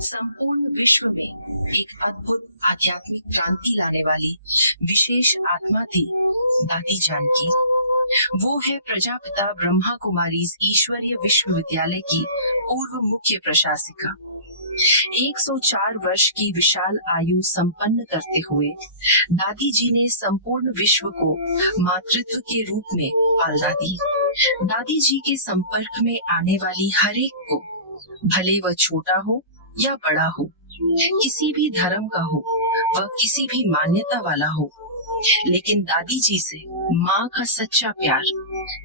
संपूर्ण विश्व में एक अद्भुत आध्यात्मिक क्रांति लाने वाली विशेष आत्मा थी दादी जानकी। वो है प्रजापिता ब्रह्मा कुमारीज ईश्वरीय विश्वविद्यालय की पूर्व मुख्य प्रशासिका। 104 वर्ष की विशाल आयु संपन्न करते हुए दादी जी ने संपूर्ण विश्व को मातृत्व के रूप में पालना दी। दादी जी के संपर्क में आने वाली हर एक को, भले वह छोटा हो या बड़ा हो, किसी भी धर्म का हो, वह किसी भी मान्यता वाला हो, लेकिन दादी जी से माँ का सच्चा प्यार,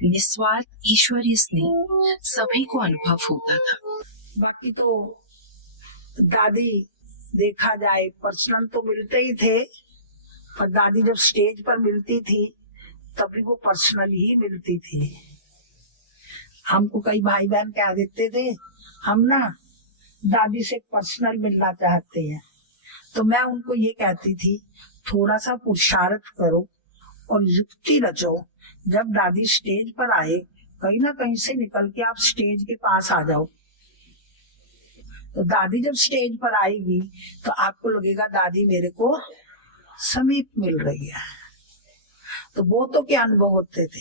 निस्वार्थ ईश्वरीय स्नेह सभी को अनुभव होता था। बाकी तो दादी देखा जाए पर्सनल तो मिलते ही थे, पर दादी जब स्टेज पर मिलती थी तभी वो पर्सनल ही मिलती थी। हमको कई भाई बहन कह देते थे हम ना दादी से पर्सनल मिलना चाहते हैं, तो मैं उनको ये कहती थी थोड़ा सा पुरुषार्थ करो और युक्ति रचो। जब दादी स्टेज पर आए, कहीं ना कहीं से निकल के आप स्टेज के पास आ जाओ। तो दादी जब स्टेज पर आएगी तो आपको लगेगा दादी मेरे को समीप मिल रही है। तो वो तो क्या अनुभव होते थे,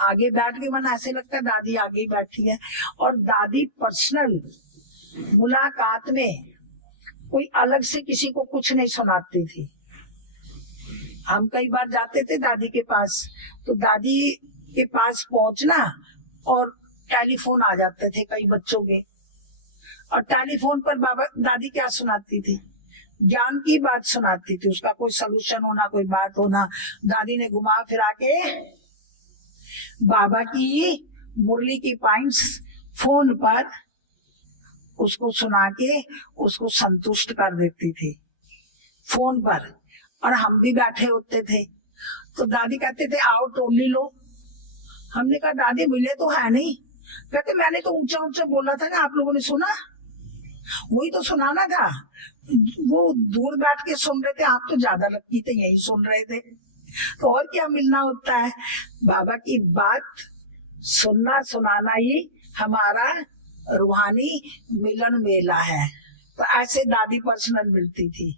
आगे बैठ के मन ऐसे लगता है दादी आगे ही बैठी है। और दादी पर्सनल मुलाकात में कोई अलग से किसी को कुछ नहीं सुनाती थी। हम कई बार जाते थे दादी के पास, तो दादी के पास पहुंचना और टेलीफोन आ जाते थे कई बच्चों के, और टेलीफोन पर बाबा दादी क्या सुनाती थी, ज्ञान की बात सुनाती थी, उसका कोई सलूशन होना, कोई बात होना। दादी ने घुमा फिरा के बाबा की मुरली की पॉइंट्स फोन पर उसको सुना के उसको संतुष्ट कर देती थी फोन पर। और हम भी बैठे होते थे तो दादी कहते थे आओ टोली लो। हमने कहा दादी मिले तो है नहीं। कहते मैंने तो ऊंचा ऊंचा बोला था ना, आप लोगों ने सुना? वही तो सुनाना था। वो दूर बैठ के सुन रहे थे, आप तो ज्यादा लगती थे यही सुन रहे थे। तो और क्या मिलना होता है, बाबा की बात सुनना सुनाना ही हमारा रूहानी मिलन मेला है। तो ऐसे दादी पर्सनल मिलती थी।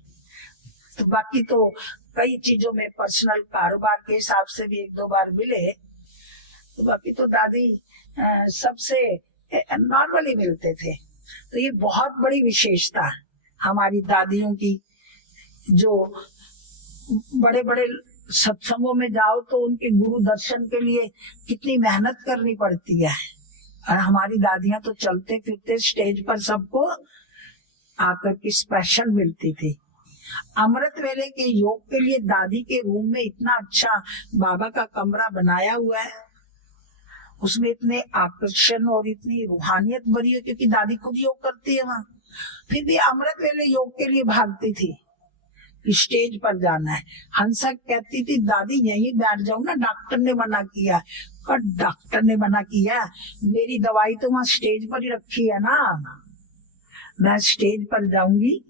तो बाकी तो कई चीजों में पर्सनल, कारोबार के हिसाब से भी एक दो बार मिले। तो बाकी तो दादी सबसे नॉर्मली मिलते थे। तो ये बहुत बड़ी विशेषता हमारी दादियों की। जो बड़े बड़े सत्संगों में जाओ तो उनके गुरु दर्शन के लिए कितनी मेहनत करनी पड़ती है, और हमारी दादियां तो चलते फिरते स्टेज पर सबको आकर के स्पेशल मिलती थी। अमृत वेले के योग के लिए दादी के रूम में इतना अच्छा बाबा का कमरा बनाया हुआ है, उसमें इतने आकर्षण और इतनी रूहानियत भरी है, क्योंकि दादी खुद योग करती है वहाँ। फिर भी अमृत वेले योग के लिए भागती थी, स्टेज पर जाना है। हंसा कहती थी दादी यहीं बैठ जाओ ना, डॉक्टर ने मना किया। और डॉक्टर ने मना किया, मेरी दवाई तो वहाँ स्टेज पर ही रखी है ना, मैं स्टेज पर जाऊंगी,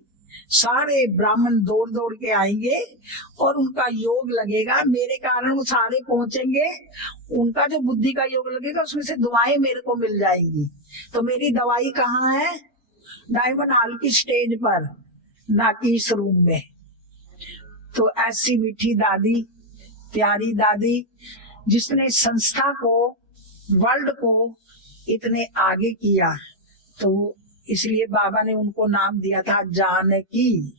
सारे ब्राह्मण दौड़ दौड़ के आएंगे और उनका योग लगेगा, मेरे कारण वो सारे पहुंचेंगे, उनका जो बुद्धि का योग लगेगा उसमें से दुआएं मेरे को मिल जाएंगी। तो मेरी दवाई कहाँ है? डायमंड हॉल की स्टेज पर, ना कि इस रूम में। तो ऐसी मीठी दादी, प्यारी दादी, जिसने संस्था को, वर्ल्ड को इतने आगे किया, तो इसलिए बाबा ने उनको नाम दिया था जानकी।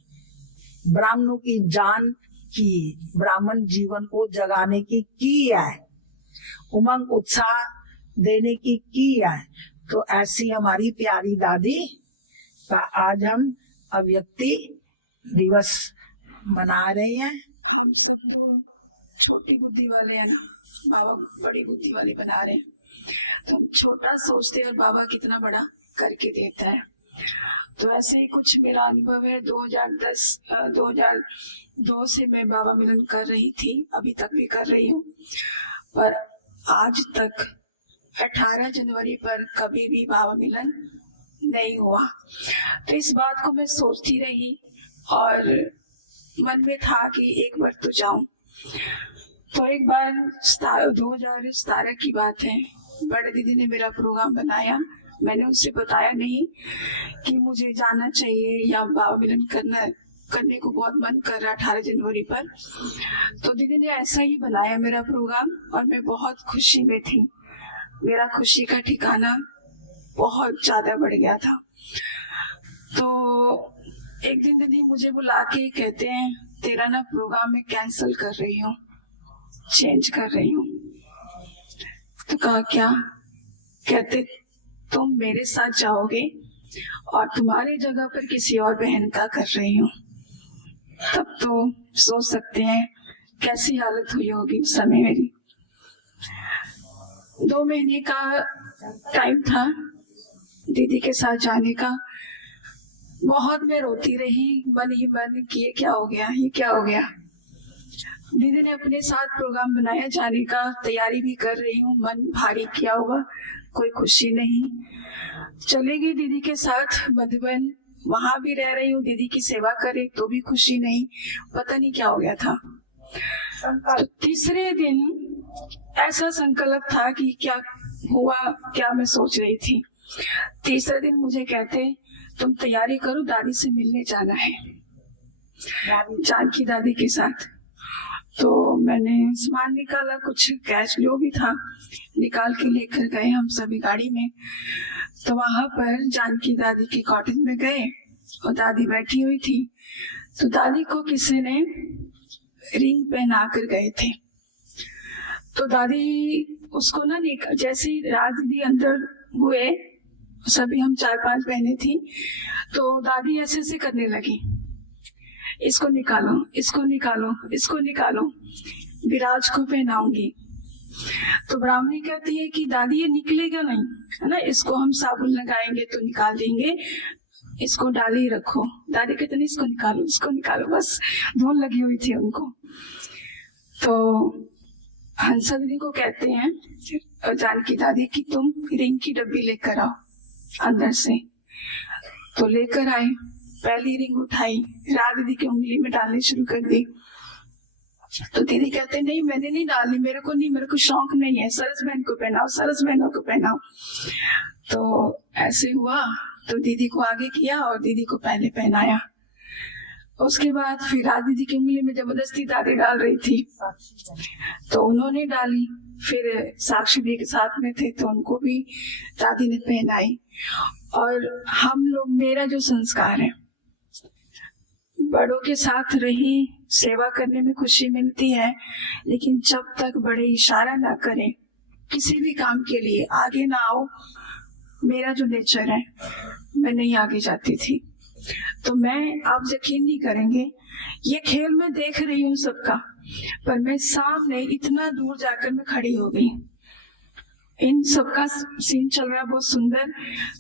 ब्राह्मणों की जान की, ब्राह्मण जीवन को जगाने की है, उमंग उत्साह देने की है। तो ऐसी हमारी प्यारी दादी का आज हम अव्यक्ति दिवस मना रहे हैं। हम सब तो छोटी बुद्धि वाले हैं ना, बाबा बड़ी बुद्धि वाले बना रहे हैं। तो हम छोटा सोचते हैं और बाबा कितना बड़ा करके देता है। तो ऐसे ही कुछ मेरा अनुभव है। 2002 से मैं बाबा मिलन कर रही थी, अभी तक भी कर रही हूँ, पर आज तक 18 जनवरी पर कभी भी बाबा मिलन नहीं हुआ। तो इस बात को मैं सोचती रही और मन में था कि एक बार तो जाऊं। तो एक बार 2017 की बात है, बड़े दीदी ने मेरा प्रोग्राम बनाया मैंने उनसे बताया नहीं कि मुझे जाना चाहिए या बाबा मिलन करने को बहुत मन कर रहा 18 जनवरी पर। तो दीदी ने ऐसा ही बनाया मेरा प्रोग्राम और मैं बहुत खुशी में थी। मेरा खुशी का ठिकाना बहुत ज्यादा बढ़ गया था। तो एक दिन दीदी मुझे बुला के कहते हैं तेरा ना प्रोग्राम मैं कैंसिल कर रही हूँ, चेंज कर रही हूँ। तो कहा क्या? कहते तुम मेरे साथ जाओगे और तुम्हारी जगह पर किसी और बहन का कर रही हूँ। तब तो सोच सकते हैं कैसी हालत हुई होगी उस समय मेरी। 2 महीने का टाइम था दीदी के साथ जाने का। बहुत मैं रोती रही मन ही मन कि ये क्या हो गया, ये क्या हो गया। दीदी ने अपने साथ प्रोग्राम बनाया जाने का, तैयारी भी कर रही हूँ, मन भारी किया हुआ, कोई खुशी नहीं। चलेगी दीदी के साथ मधुबन, वहां भी रह रही हूँ, दीदी की सेवा करे तो भी खुशी नहीं। पता नहीं क्या हो गया था। तो तीसरे दिन ऐसा संकल्प था कि क्या हुआ, क्या मैं सोच रही थी। तीसरे दिन मुझे कहते तुम तैयारी करो, दादी से मिलने जाना है, जानकी दादी के साथ। तो मैंने सामान निकाला, कुछ कैश जो भी था निकाल के लेकर गए हम सभी गाड़ी में। तो वहां पर जानकी दादी के कॉटेज में गए और दादी बैठी हुई थी। तो दादी को किसी ने रिंग पहना कर गए थे। तो दादी उसको ना जैसे ही राज दीदी अंदर हुए, सभी हम 4-5 बहनें थी, तो दादी ऐसे ऐसे करने लगी, इसको निकालो, इसको निकालो, इसको निकालो, विराज को पहनाऊंगी। तो ब्राह्मणी कहती है कि दादी ये निकलेगा नहीं, है ना, इसको हम साबुन लगाएंगे तो निकाल देंगे, इसको डाले ही रखो। दादी कहते नहीं, इसको निकालो, इसको निकालो, बस धुन लगी हुई थी उनको। तो हंसा दीदी को कहते हैं जानकी दादी कि तुम रिंग की डब्बी लेकर आओ अंदर से। तो लेकर आए, पहली रिंग उठाई, राज दीदी की उंगली में डालनी शुरू कर दी। तो दीदी कहते नहीं मैंने नहीं डाली, मेरे को नहीं, मेरे को शौक नहीं है, सरस बहन को पहनाओ, सरस बहनों को पहनाओ। तो ऐसे हुआ, तो दीदी को आगे किया और दीदी को पहले पहनाया। उसके बाद फिर राज दीदी की उंगली में जबरदस्ती दादी डाल रही थी, तो उन्होंने डाली। फिर साक्षी भी के साथ में थे, तो उनको भी दादी ने पहनाई। और हम लोग, मेरा जो संस्कार है, बड़ों के साथ रही, सेवा करने में खुशी मिलती है, लेकिन जब तक बड़े इशारा ना करें किसी भी काम के लिए, आगे ना आओ, मेरा जो नेचर है, मैं नहीं आगे जाती थी। तो मैं, आप यकीन नहीं करेंगे, ये खेल मैं देख रही हूँ सबका, पर मैं सामने इतना दूर जाकर मैं खड़ी हो गई। इन सबका सीन चल रहा है, बहुत सुंदर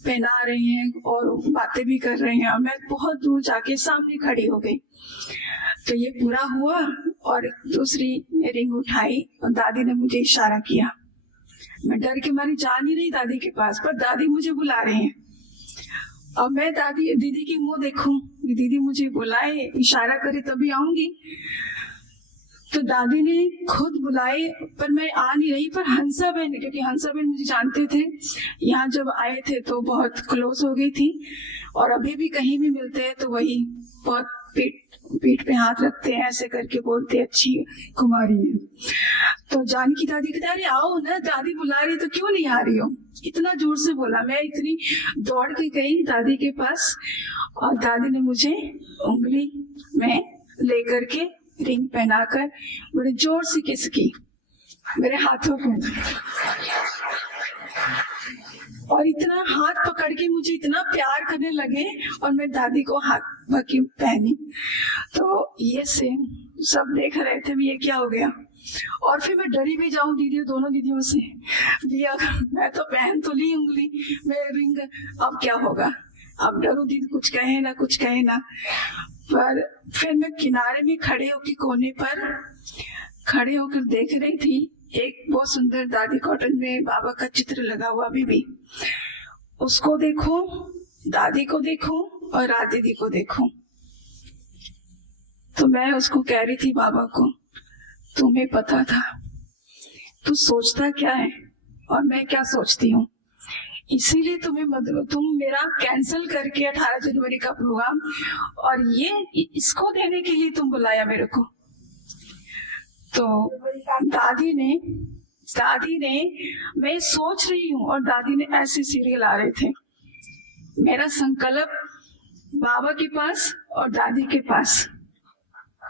पहना रहे हैं और बातें भी कर रहे हैं, और मैं बहुत दूर जाके सामने खड़ी हो गई। तो ये पूरा हुआ और दूसरी रिंग उठाई और दादी ने मुझे इशारा किया। मैं डर के मारी जा नहीं रही दादी के पास, पर दादी मुझे बुला रहे हैं। अब मैं दीदी की मुंह देखूं, दीदी मुझे बुलाए, इशारा करे तभी आऊंगी। तो दादी ने खुद बुलाए, पर मैं आ नहीं रही। पर हंसा बहन, क्योंकि हंसा बहन मुझे जानते थे, यहाँ जब आए थे तो बहुत क्लोज हो गई थी, और अभी भी कहीं भी मिलते हैं तो वही बहुत पीठ पे हाथ रखते हैं, ऐसे करके बोलते हैं अच्छी कुमारी है। तो जानकी दादी कहते अरे आओ ना, दादी बुला रही तो क्यों नहीं आ रही हो, इतना जोर से बोला। मैं इतनी दौड़ के गई दादी के पास, और दादी ने मुझे उंगली में लेकर के रिंग पहनाकर बड़े जोर से किस की मेरे हाथों को, और इतना हाथ पकड़ के मुझे इतना प्यार करने लगे, और मैं दादी को हाथ पकड़ी पहनी। तो ये से सब देख रहे थे भी ये क्या हो गया। और फिर मैं डरी भी जाऊं दीदी, दोनों दीदियों से भी, मैं तो पहन तो ली उंगली में रिंग, अब क्या होगा, अब डरू दीदी कुछ कहे ना, कुछ कहे ना। पर फिर मैं किनारे में खड़े होकर, कोने पर खड़े होकर देख रही थी, एक बहुत सुंदर दादी कॉटन में बाबा का चित्र लगा हुआ अभी भी, उसको देखो, दादी को देखो और राज दीदी को देखो। तो मैं उसको कह रही थी बाबा को, तुम्हें पता था, तू सोचता क्या है और मैं क्या सोचती हूँ, इसीलिए तुम मेरा कैंसिल करके 18 जनवरी का प्रोग्राम और ये इसको देने के लिए तुम बुलाया मेरे को। तो दादी ने मैं सोच रही हूँ और दादी ने ऐसे सीरियल आ रहे थे। मेरा संकल्प बाबा के पास और दादी के पास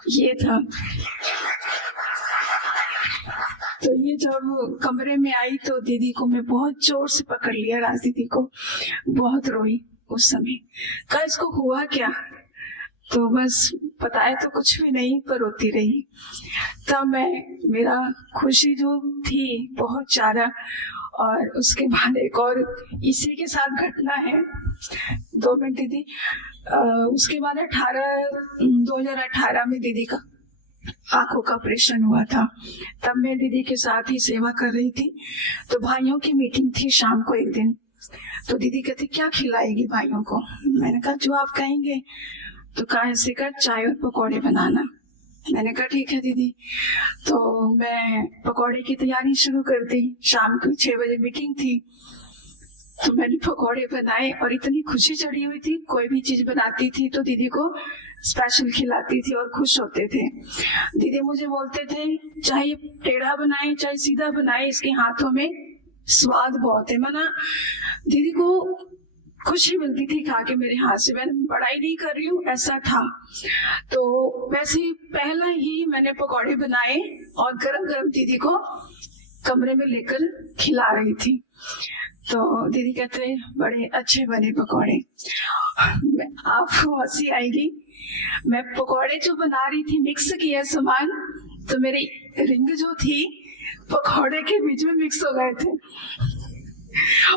ये था। तो ये जब कमरे में आई तो दीदी को मैं बहुत जोर से पकड़ लिया, राज दीदी को। बहुत रोई उस समय। कहा इसको हुआ क्या? तो बस बताया तो कुछ भी नहीं, पर रोती रही। तब मेरा खुशी जो थी बहुत ज्यादा। और उसके बाद एक और इसी के साथ घटना है। 2 मिनट दीदी। उसके बाद 2018 में दीदी का आंखों का ऑपरेशन हुआ था। तब मैं दीदी के साथ ही सेवा कर रही थी। तो भाइयों की मीटिंग थी शाम को एक दिन। तो दीदी कहती क्या खिलाएगी भाइयों को? मैंने कहा जो आप कहेंगे। तो कहा ऐसे कर चाय और पकौड़े बनाना। मैंने कहा ठीक है दीदी। तो मैं पकौड़े की तैयारी शुरू कर दी। शाम को 6 बजे मीटिंग थी। तो मैंने पकौड़े बनाए और इतनी खुशी चढ़ी हुई थी। कोई भी चीज बनाती थी तो दीदी को स्पेशल खिलाती थी और खुश होते थे। दीदी मुझे बोलते थे चाहे टेढ़ा बनाए चाहे सीधा बनाए, इसके हाथों में स्वाद बहुत है। मना दीदी को खुशी मिलती थी खा के मेरे हाथ से। मैं बड़ाई नहीं कर रही हूँ, ऐसा था। तो वैसे पहला ही मैंने पकौड़े बनाए और गरम गरम दीदी को कमरे में लेकर खिला रही थी। तो दीदी कहते बड़े अच्छे बने पकौड़े। आपको हंसी आएगी, मैं पकौड़े जो बना रही थी मिक्स किया सामान, तो मेरी रिंग जो थी पकौड़े के बीच में मिक्स हो गए थे।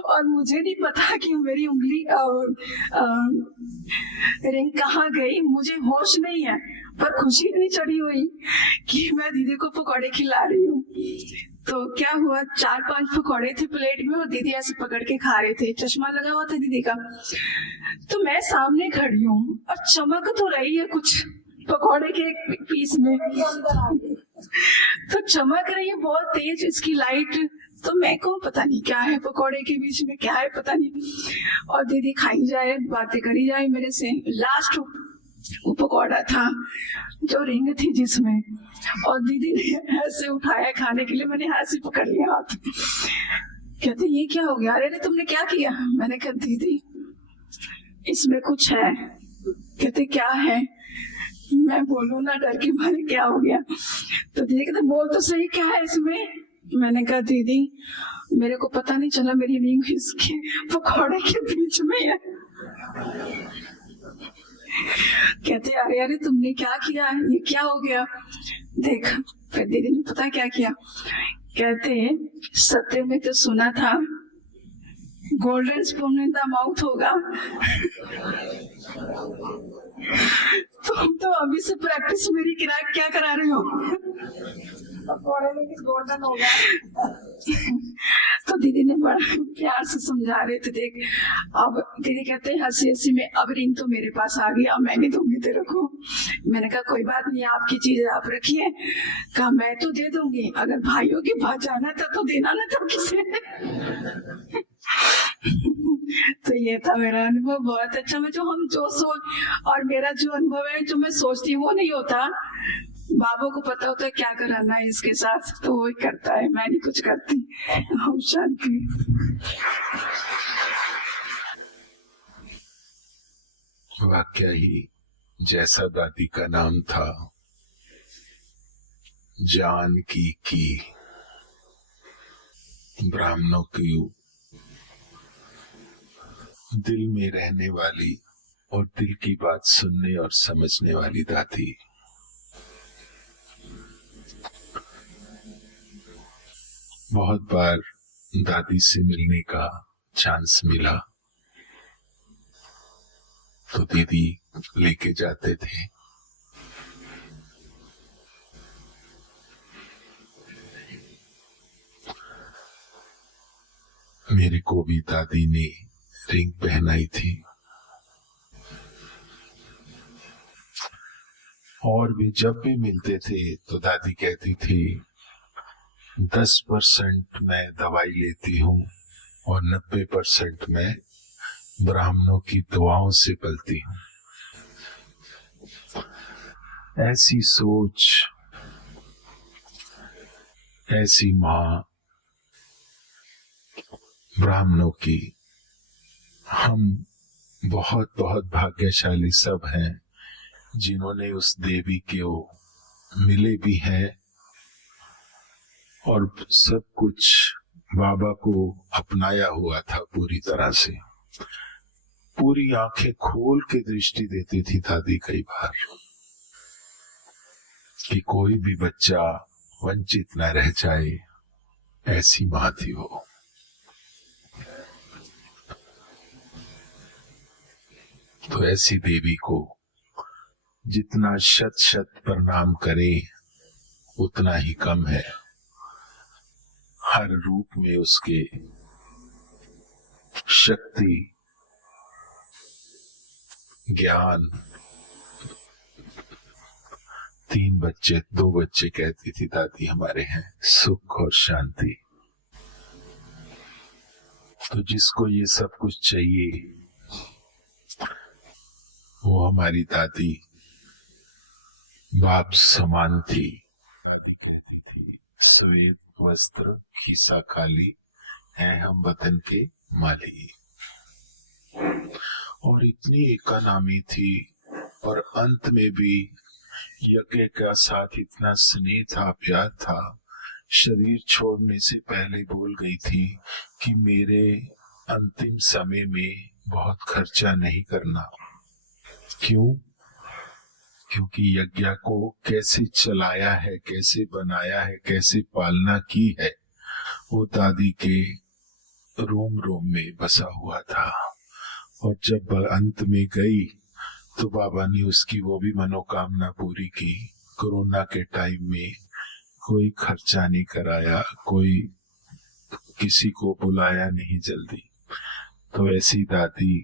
और मुझे नहीं पता कि मेरी उंगली रिंग कहाँ गई, मुझे होश नहीं है। पर खुशी नहीं चढ़ी हुई कि मैं दीदी को पकौड़े खिला रही हूँ। तो क्या हुआ, 4-5 पकौड़े थे प्लेट में और दीदी ऐसे पकड़ के खा रहे थे। चश्मा लगा हुआ था दीदी का। तो मैं सामने खड़ी हूँ और चमक तो रही है कुछ पकौड़े के एक पीस में। तो चमक रही है बहुत तेज इसकी लाइट। तो मैं को पता नहीं क्या है पकौड़े के बीच में, क्या है पता नहीं। और दीदी खाई जाए, बातें करी जाए मेरे से। लास्ट वो पकौड़ा था जो रिंग थी जिसमें, और दीदी ने ऐसे उठाया खाने के लिए। मैंने ऐसे पकड़ लिया हाथ। कहते ये क्या हो गया? अरे तुमने क्या किया? मैंने कहा दीदी इसमें कुछ है। कहते क्या है? मैं बोलूं ना डर के मारे क्या हो गया? तो दीदी कहते बोल तो सही क्या है इसमें? मैंने कहा दीदी मेरे को पता नहीं चला, मेरी रिंग इसके पकौड़े के बीच में है। कहते अरे अरे तुमने क्या किया? ये क्या हो गया? देख फिर दीदी ने पता क्या किया। कहते सत्य में तो सुना था golden spoon in the mouth होगा। तुम तो अभी से प्रैक्टिस मेरी क्या करा रहे हो? गोल्डन होगा। तो दीदी ने बड़ा प्यार से समझा रहे थे। देख अब दीदी कहते हैं हंसी हंसी में, अब रिंग तो मेरे पास आ गई, अब मैं नहीं दूंगी तेरे को। मैंने कहा कोई बात नहीं, आपकी चीज आप रखिए। कहा मैं तो दे दूंगी, अगर भाइयों के पास जाना था तो देना ना था किसी ने। तो ये था मेरा अनुभव बहुत अच्छा। मैं जो सोच और मेरा जो अनुभव है, जो मैं सोचती हूँ वो नहीं होता। बाबा को पता होता है क्या कराना है इसके साथ, तो वो ही करता है, मैं नहीं कुछ करती। हम शांति। वाक्य ही जैसा दादी का नाम था, जानकी की ब्राह्मणों की दिल में रहने वाली और दिल की बात सुनने और समझने वाली दादी। बहुत बार दादी से मिलने का चांस मिला तो दीदी लेके जाते थे। मेरे को भी दादी ने रिंग पहनाई थी और भी जब भी मिलते थे तो दादी कहती थी 10% मैं दवाई लेती हूँ और 90% मैं ब्राह्मणों की दुआओं से पलती हूँ। ऐसी सोच, ऐसी माँ ब्राह्मणों की, हम बहुत बहुत भाग्यशाली सब हैं जिन्होंने उस देवी को मिले भी हैं और सब कुछ बाबा को अपनाया हुआ था पूरी तरह से। पूरी आंखें खोल के दृष्टि देती थी दादी कई बार कि कोई भी बच्चा वंचित न रह जाए, ऐसी मां थी वो। तो ऐसी देवी को जितना शत शत प्रणाम करें उतना ही कम है। हर रूप में उसके शक्ति, ज्ञान। 3 बच्चे 2 बच्चे कहती थी दादी हमारे हैं, सुख और शांति। तो जिसको ये सब कुछ चाहिए वो हमारी दादी बाप समान थी। दादी कहती थी, श्वेत वस्त्र खीसा खाली है हम वतन के माली। और इतनी एकानामी थी और अंत में भी यज्ञ का साथ इतना स्नेह था, प्यार था। शरीर छोड़ने से पहले बोल गई थी कि मेरे अंतिम समय में बहुत खर्चा नहीं करना। क्यों? क्योंकि यज्ञ को कैसे चलाया है, कैसे बनाया है, कैसे पालना की है, वो दादी के रोम रोम में बसा हुआ था। और जब अंत में गई तो बाबा ने उसकी वो भी मनोकामना पूरी की। कोरोना के टाइम में कोई खर्चा नहीं कराया, कोई किसी को बुलाया नहीं जल्दी। तो ऐसी दादी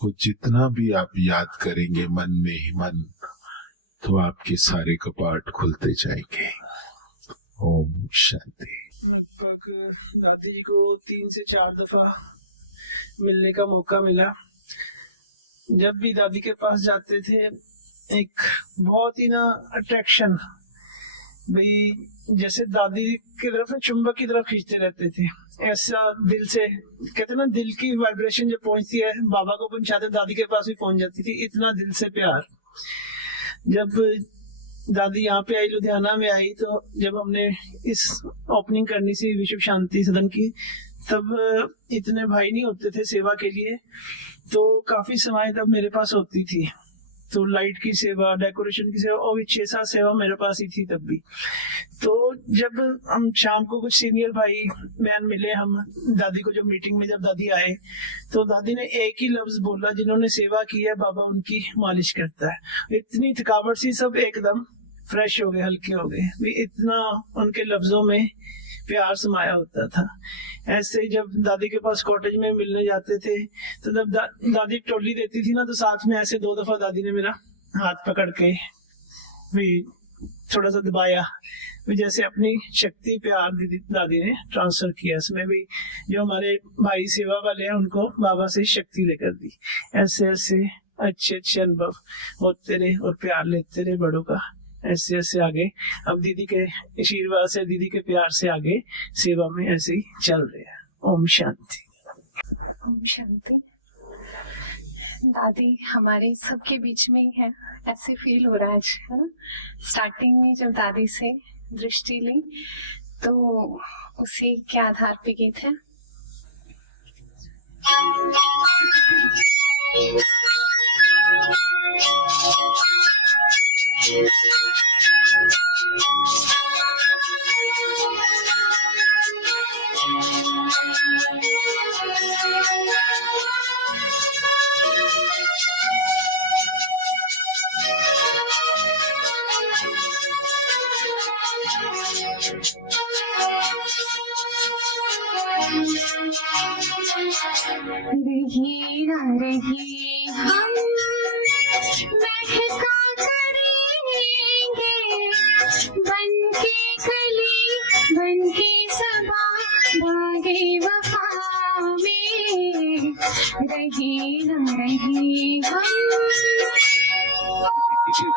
को जितना भी आप याद करेंगे मन में ही मन, तो आपके सारे कपाट खुलते जाएंगे। ओम शांति। लगभग दादी जी को 3 से 4 दफा मिलने का मौका मिला। जब भी दादी के पास जाते थे एक बहुत ही ना अट्रैक्शन, भाई जैसे दादी की तरफ ना चुंबक की तरफ खींचते रहते थे। ऐसा दिल से, कहते ना दिल की वाइब्रेशन जो पहुंचती है बाबा को पहुंचाते, दादी के पास भी पहुंच जाती थी। इतना दिल से प्यार। जब दादी यहाँ पे आई, लुधियाना में आई, तो जब हमने इस ओपनिंग करनी सी विश्व शांति सदन की, तब इतने भाई नहीं होते थे सेवा के लिए, तो काफी सेवाएं तब मेरे पास होती थी। तो लाइट की सेवा, डेकोरेशन की सेवा और 6-7 सेवा मेरे पास ही थी तब भी। तो जब हम शाम को कुछ सीनियर भाई बहन मिले हम दादी को, जो मीटिंग में जब दादी आए, तो दादी ने एक ही लफ्ज बोला, जिन्होंने सेवा की है बाबा उनकी मालिश करता है। इतनी थकावट सी, सब एकदम फ्रेश हो गए, हल्के हो गए। इतना उनके लफ्जों में प्यार समाया होता था। ऐसे ही जब दादी के पास कॉटेज में मिलने जाते थे, तो जब दादी टोली देती थी ना, तो साथ में ऐसे 2 दफा दादी ने मेरा हाथ पकड़ के भी थोड़ा सा दबाया, भी जैसे अपनी शक्ति प्यार दादी ने ट्रांसफर किया। इसमें भी जो हमारे भाई सेवा वाले हैं उनको बाबा से शक्ति लेकर दी। ऐसे ऐसे अच्छे अच्छे अनुभव होते रहे और प्यार लेते रहे बड़ों का। ऐसे ऐसे आगे अब दीदी के आशीर्वाद से, दीदी के प्यार से आगे सेवा में ऐसे ही चल रहे हैं। ओम शांति। ओम शांति। दादी हमारे सबके बीच में ही है, ऐसे फील हो रहा है आज, है ना। स्टार्टिंग में जब दादी से दृष्टि ली तो उसी के आधार पे गीत है। रही ना रही हम महका करेंगे, बनके कली बनके सबा भागे वफा मौसम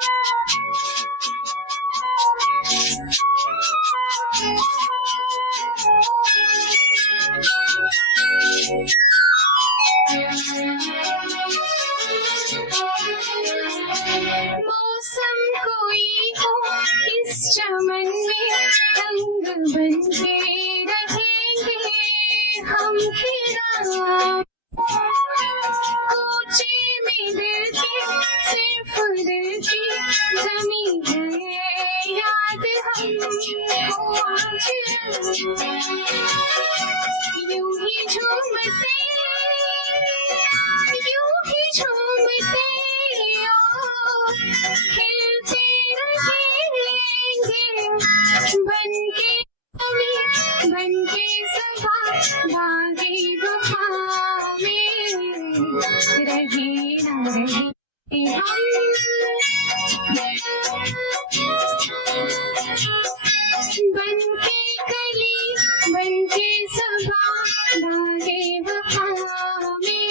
कोई हो इस चमन में रंग बन के रहेंगे हम खिला कोचे में दिल के सिर्फ दिल की जमीन है याद हमको आज यूं ही झूमते खिलते रहेंगे बनके सबा बागे वफा में रहे न रहे हम बनके कली बनके सबा बागे वफा में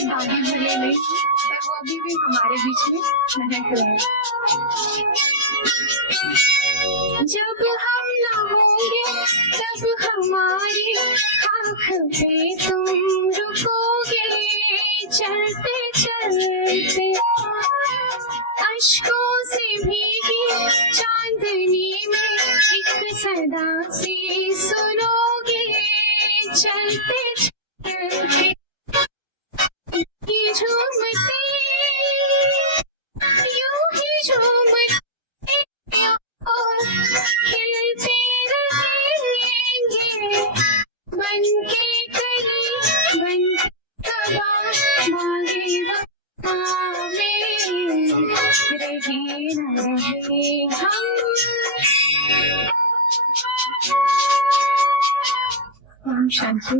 दादी भले नहीं पर वो अभी भी हमारे बीच में महक रहे हैं। जब हम न होंगे तब हमारी आँख पे तुम रुकोगे चलते चलते अश्कों से भीगी चांदनी में एक सदा सी सुनोगे चलते चलते झूमते यूं ही झूमते और खिलते रहेंगे बनके कली बनके सबा बागे वफा में रहे न रहे हम। ओम शांति।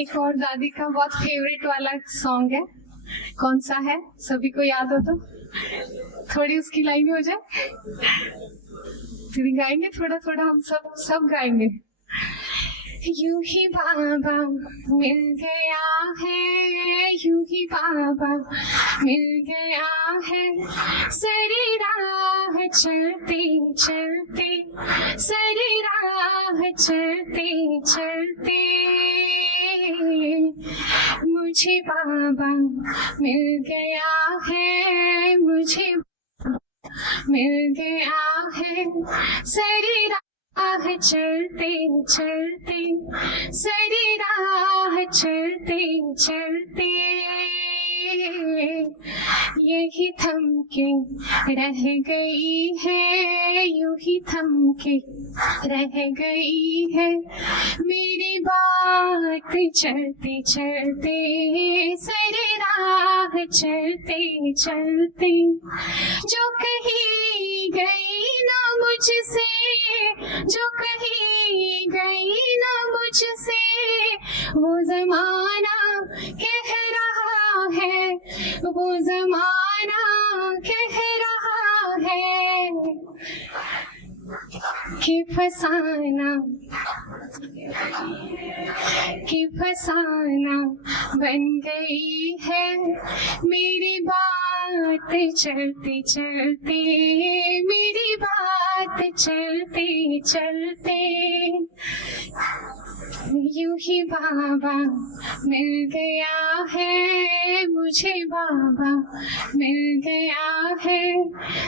एक और दादी का बहुत फेवरेट वाला सॉन्ग है, कौन सा है? सभी को याद हो तो थोड़ी उसकी लाइन हो जाए, दीदी गाएंगे थोड़ा थोड़ा, हम सब गाएंगे। यूं ही बाबा मिल गया है, यूं ही बाबा मिल गया है, सारी राह चलते चलते, सारी राह चलते चलते मुझे बाबा मिल गया है, मुझे मिल गया है, सारी राह चलते चलते, सारी राह चलते चलते यही थम के रह गई है, यूं ही थम के रह गई है मेरी बात चलते चलते, सारी राह चलते चलते। जो कही गई ना मुझसे, जो कही गई ना मुझसे, वो जमाना कह रहा है, वो जमाना कह रहा है कि फसाना बन गई है मेरी बात चलते चलते, मेरी बात चलते चलते यूं ही बाबा मिल गया है, मुझे बाबा मिल गया है,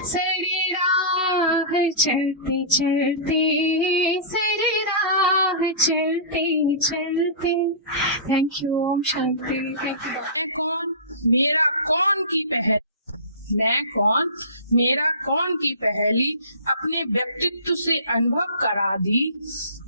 सारी राह चलते चलते, सारी राह चलते चलते। Thank you. ओम शांति। Thank you. मेरा कौन की पहल, मैं कौन, मेरा कौन की पहली अपने व्यक्तित्व से अनुभव करा दी।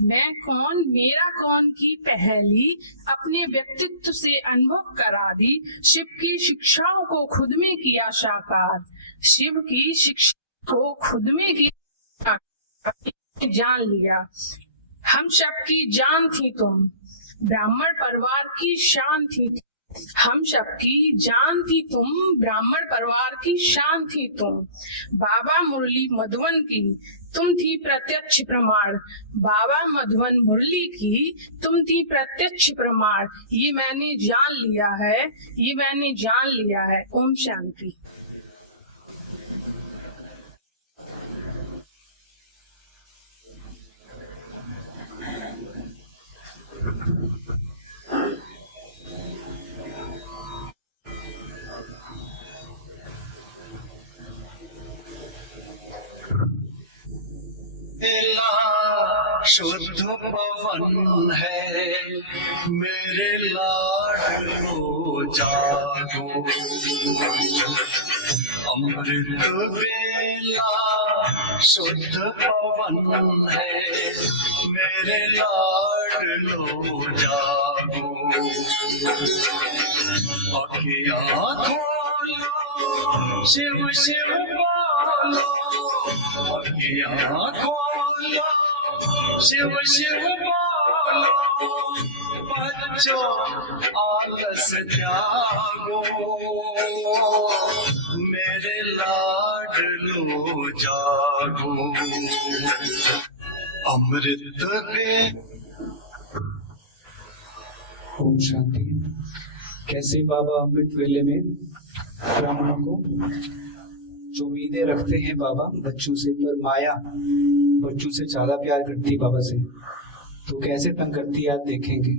मैं कौन, मेरा कौन की पहली अपने व्यक्तित्व से अनुभव करा दी। शिव की शिक्षाओं को खुद में किया साकार, शिव की शिक्षा को खुद में किया, जान लिया। हम सबकी जान थी तुम, ब्राह्मण परिवार की शान थी। हम सबकी जान थी तुम, ब्राह्मण परिवार की शान थी तुम। बाबा मुरली मधुवन की तुम थी प्रत्यक्ष प्रमाण। बाबा मधुवन मुरली की तुम थी प्रत्यक्ष प्रमाण। ये मैंने जान लिया है, ये मैंने जान लिया है। ओम शांति। शुद्ध पवन है मेरे लाडलो जागो, अमृत बेला शुद्ध पवन है मेरे लाडलो जागो, अखियाँ खोलो शिव शिव बोलो, अखियाँ खोलो शिव शिव बोलो, बच्चों आलस जागो, मेरे लाडलो जागो, अमृत में। ओम शांति। कैसे बाबा अमृत वेले में ब्राह्मणों को जो उम्मीदें रखते हैं बाबा बच्चों से, पर माया बच्चों से ज्यादा प्यार करती है बाबा से, तो कैसे तंग करती है आप देखेंगे।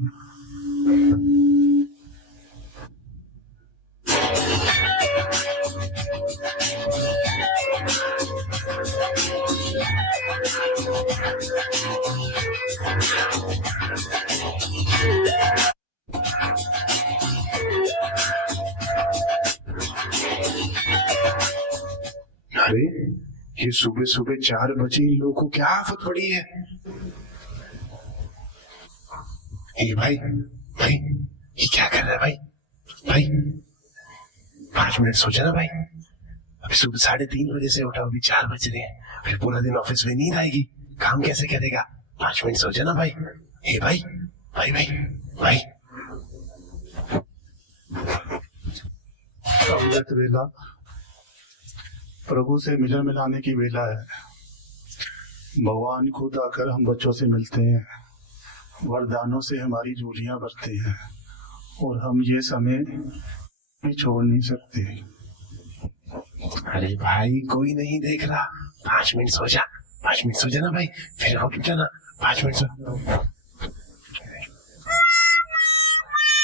अरे ये सुबह सुबह 4 बजे इन लोगों को क्या आफत पड़ी है। ये भाई भाई ये क्या कर रहा है भाई? भाई 5 मिनट सोचा ना भाई, अभी सुबह 3:30 बजे से उठा, अभी 4 बज रहे हैं, फिर पूरा दिन ऑफिस में नींद आएगी, काम कैसे करेगा? 5 मिनट सोचा ना भाई। हे भाई भाई भाई भाई अमृत वेला प्रभु से मिलन मिलाने की वेला है। भगवान खुद आकर हम बच्चों से मिलते हैं, वरदानों से हमारी झोलियां भरते हैं, और हम ये समय भी छोड़ नहीं सकते। अरे भाई कोई नहीं देख रहा, 5 मिनट सो जा, 5 मिनट सो जा ना भाई, फिर उठ जाना। 5 मिनट सो।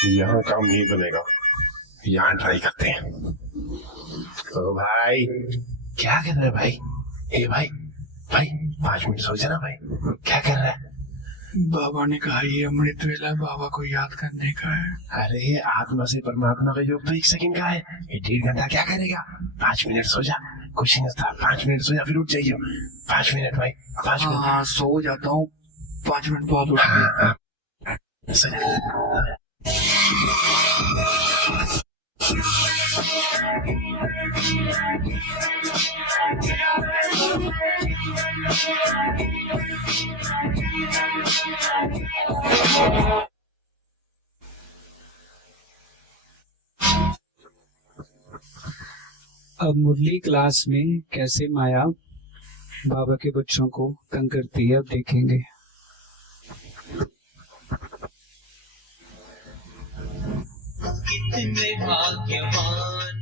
यहाँ काम नहीं बनेगा, यहाँ ट्राई करते हैं। ओ भाई क्या कर रहा है भाई? ए भाई भाई 5 मिनट सो जा ना भाई, क्या कर रहा है? बाबा ने कहा ये अमृत वेला बाबा को याद करने का है। अरे आत्मा से परमात्मा का योग तो 1 सेकंड का है, ये 1.5 घंटा क्या करेगा? 5 मिनट सो जा, कुछ नहीं होता। 5 मिनट सो जा, फिर उठ जाइए। 5 मिनट भाई, 5 मिनट। हाँ सो जाता हूँ, 5 मिनट बाद उठ गया। सो जा। अब मुरली क्लास में कैसे माया बाबा के बच्चों को तंग करती है, अब देखेंगे। कितने भाग्यवान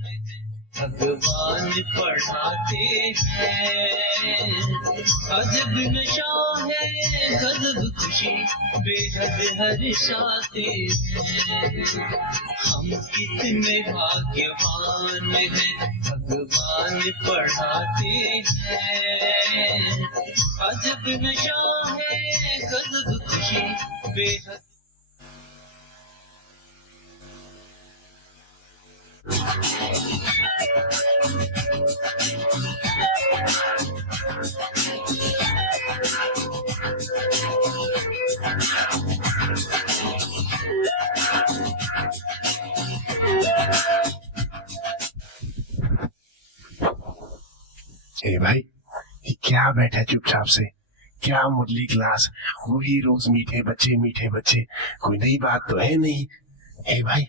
भगवान पढ़ाते हैं, अजब नशा है गजब खुशी बेहद हर्षाते हैं। हम कितने भाग्यवान हैं भगवान पढ़ाते हैं, अजब नशा है गजब खुशी बेहद। ए भाई ये क्या बैठा है चुपचाप से? क्या मुरली क्लास, वही रोज मीठे बच्चे, कोई नई बात तो है नहीं। ए भाई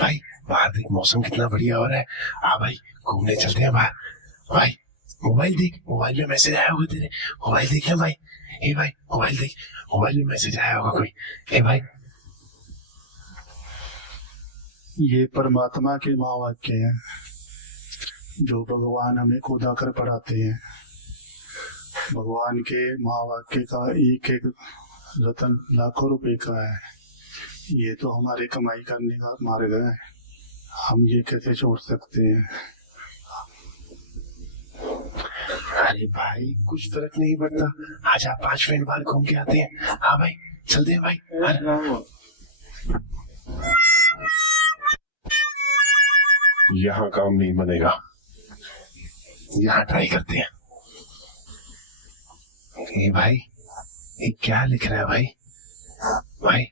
भाई बाहर देख, मौसम कितना बढ़िया हो रहा है। आ भाई घूमने चलते हैं बाहर। भाई मोबाइल देख, मोबाइल में मैसेज आया होगा तेरे, मोबाइल देख ना भाई, हे भाई मोबाइल देख, मोबाइल में मैसेज आया होगा कोई, हे भाई। ये परमात्मा के महावाक्य हैं जो भगवान हमें खुद आकर पढ़ाते हैं। भगवान के महावाक्य का एक एक रतन लाखों रुपए का है। ये तो हमारे कमाई करने का मार्ग है, हम ये कैसे छोड़ सकते हैं? अरे भाई कुछ फर्क नहीं पड़ता, आज आप 5 मिनट बाहर घूम के आते हैं। हाँ भाई चलते हैं भाई। यहाँ काम नहीं बनेगा, यहाँ ट्राई करते हैं। ये भाई ये क्या लिख रहा है भाई? भाई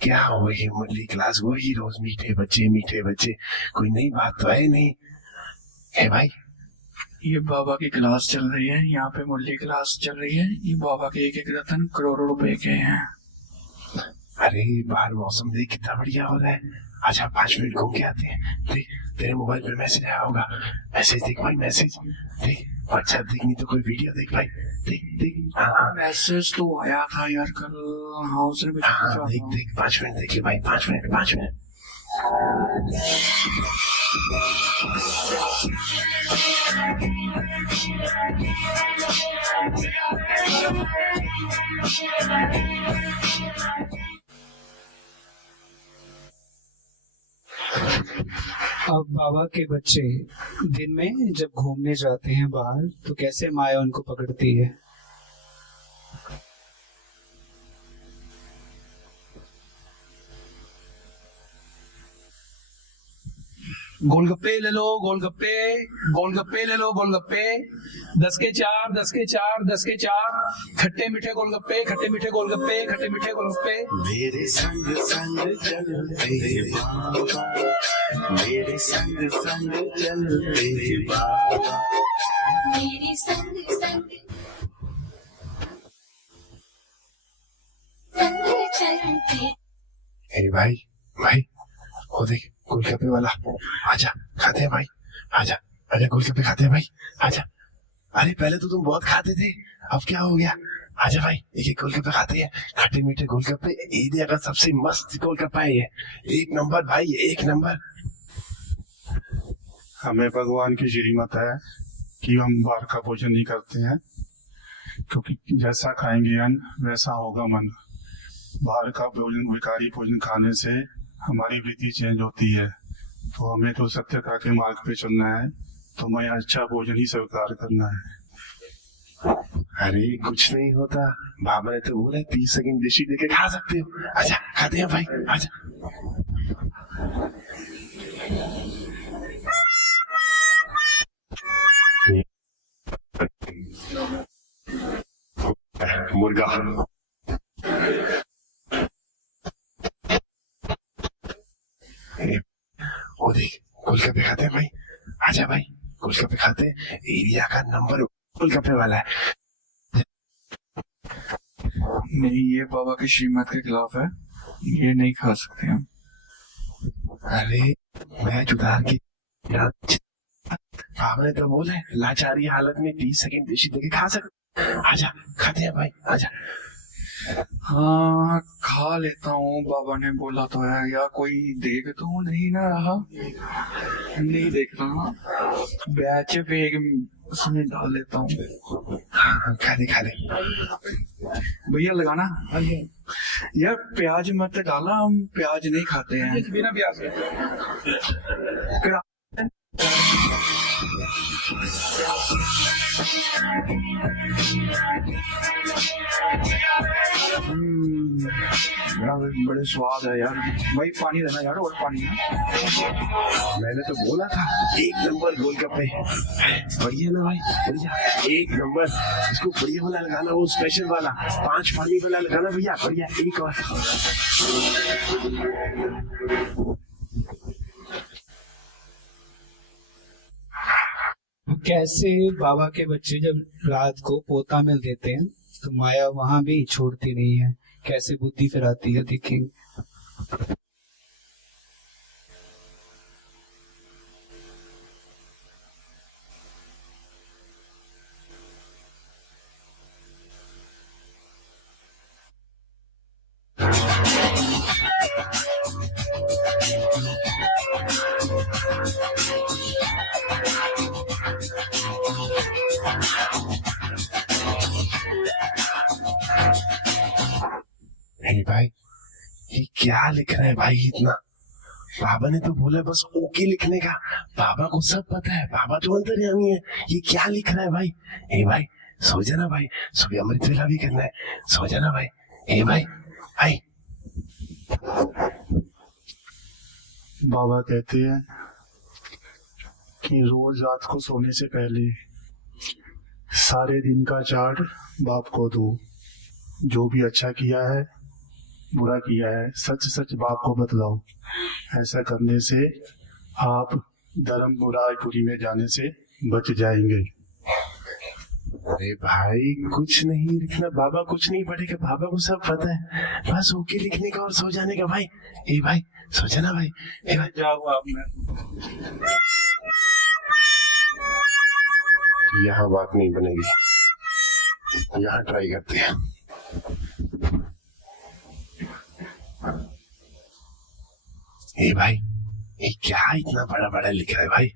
क्या हो ये मुरली क्लास, वही रोज मीठे बच्चे, कोई नई बात तो है नहीं है भाई? ये बाबा की क्लास चल रही है, यहाँ पे मुरली क्लास चल रही है। ये बाबा के एक एक रतन करोड़ों रुपए के हैं। अरे बाहर मौसम देख कितना बढ़िया हो रहा है, अच्छा 5 मिनट घूम के आते हैं। देख तेरे मोबाइल पे मैसेज आया होगा, मैसेज देख भाई, मैसेज देख, व्हाट्सएप देख, नहीं तो कोई वीडियो देख भाई, देख। हाँ मैसेज तो आया था यार कल, हाँ उसने कुछ हाँ देख 5 मिनट देख ले भाई, 5 मिनट। अब बाबा के बच्चे दिन में जब घूमने जाते हैं बाहर तो कैसे माया उनको पकड़ती है। गोलगप्पे ले लो, गोलगप्पे ले लो, गोलगप्पे 10 के 4, 10 के 4, 10 के 4, खट्टे मीठे गोलगप्पे, खट्टे मीठे गोलगप्पे। मेरे संग संग चलते बाबा, मेरे संग संग चलते बाबा, मेरे संग संग चलते। हे भाई वो देख गोलगप्पे वाला, आजा खाते हैं भाई, आजा गोलगप्पे खाते हैं भाई, आजा। अरे पहले तो तुम बहुत खाते थे, अब क्या हो गया? आजा भाई एक गोलगप्पे खाते हैं, खट्टे मीठे गोलगप्पे। इंडिया का सबसे मस्त गोलगप्पा है ये, 1 नंबर भाई, 1 नंबर। हमें भगवान की श्रीमत है कि हम बाहर का भोजन नहीं करते हैं, क्योंकि जैसा खाएंगे अन्न वैसा होगा मन। बाहर का भोजन, विकारी भोजन खाने से हमारी वृत्ति चेंज होती है। तो हमें तो सत्यता के मार्ग पे चलना है, तो हमें अच्छा भोजन ही स्वीकार करना है। अरे कुछ नहीं होता, बाबा ने तो बोला 30 सेकंड डिशी देके खा सकते हो। आजा खाते हैं भाई, आजा। मुर्गा वो देख गोलगप्पे खाते हैं भाई, आजा भाई गोलगप्पे खाते हैं। एरिया का नंबर गोलगप्पे वाला है। नहीं ये बाबा की श्रीमत के खिलाफ है, ये नहीं खा सकते हम। अरे मैं जुदार की आपने तो बोला लाचारी हालत में 30 सेकंड डिश देके खा सकते। आजा खाते हैं भाई, आजा। हाँ खा लेता हूँ, बाबा ने बोला तो है। या कोई देख तो नहीं ना रहा, नहीं देख रहा, बैच पे उसमें डाल लेता हूँ। हाँ खा ले भैया लगाना यार, प्याज मत डाला, हम प्याज नहीं खाते हैं। बिना प्याज यार बड़े स्वाद है यार। भाई पानी देना यार, और पानी ना। मैंने तो बोला था 1 नंबर गोलगप्पे, बढ़िया ना भाई, बढ़िया 1 नंबर। इसको बढ़िया वाला लगाना, वो स्पेशल वाला 5 पानी वाला लगाना भैया, बढ़िया। एक और कैसे बाबा के बच्चे जब रात को पोता मिल देते हैं तो माया वहां भी छोड़ती नहीं है, कैसे बुद्धि फिर आती है देखेंगे। ये क्या लिख रहा है भाई इतना? बाबा ने तो बोला बस ओके लिखने का। बाबा को सब पता है, बाबा तो अंतर्यामी है। ये क्या लिख रहा है भाई? ए भाई सो जाना भाई, सुबह अमृत वेला भी करना है, सो जाना भाई। ए भाई भाई। बाबा कहते हैं कि रोज रात को सोने से पहले सारे दिन का चार्ट बाप को दो। जो भी अच्छा किया है, बुरा किया है, सच सच बाप को बतलाओ। ऐसा करने से आप धर्म बुराई में जाने से बच जाएंगे। अरे भाई कुछ नहीं लिखना, बाबा कुछ नहीं पढ़ेगा, बाबा को सब पता है। बस ओके लिखने का और सो जाने का भाई। ए भाई सो जाना भाई। ए भाई जाओ आप। यहाँ बात नहीं बनेगी, यहाँ ट्राई करते हैं। ए भाई ये क्या इतना बड़ा बड़ा लिख रहा है भाई?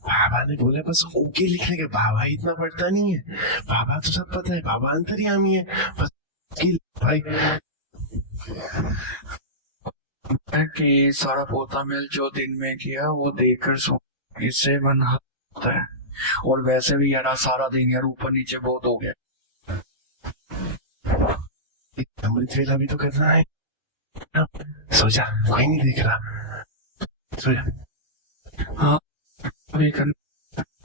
बाबा ने बोला बस ओके लिखने का। बाबा इतना पढ़ता नहीं है, बाबा तो सब पता है, बाबा अंतर्यामी है। बस भाई कि सारा पोता मेल जो दिन में किया वो देखकर सो, इससे मन होता है। और वैसे भी यार सारा दिन यार ऊपर नीचे बहुत हो गया। अमृत वेला भी तो करना है। सो जा, कोई नहीं देख रहा, सो जा। हाँ अभी करना।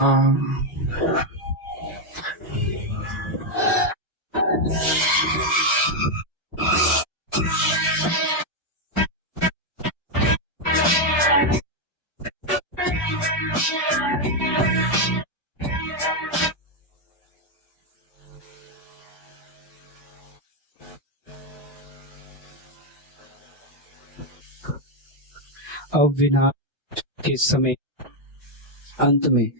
हाँ अब विनाश के समय अंत में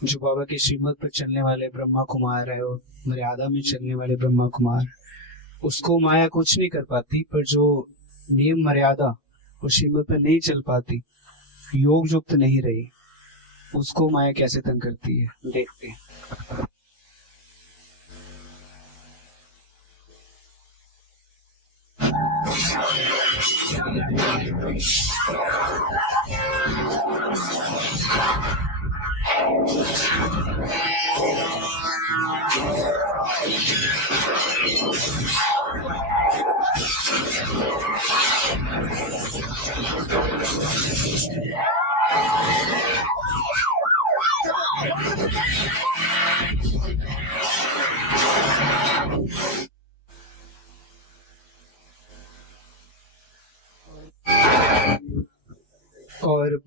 जो बाबा की श्रीमत पर चलने वाले ब्रह्मा कुमार है और मर्यादा में चलने वाले ब्रह्मा कुमार, उसको माया कुछ नहीं कर पाती। पर जो नियम मर्यादा और श्रीमत पर नहीं चल पाती, योग युक्त नहीं रही, उसको माया कैसे तंग करती है देखते हैं। और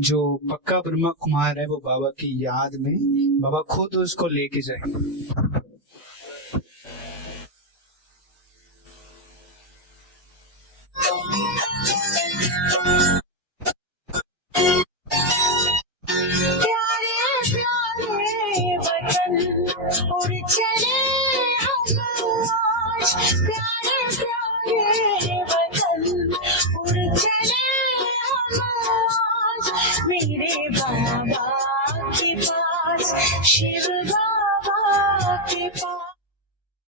जो पक्का ब्रह्मा कुमार है वो बाबा की याद में बाबा खुद उसको लेके जाए। प्यारे प्यारे वतन उड़ चले हम आज, प्यारे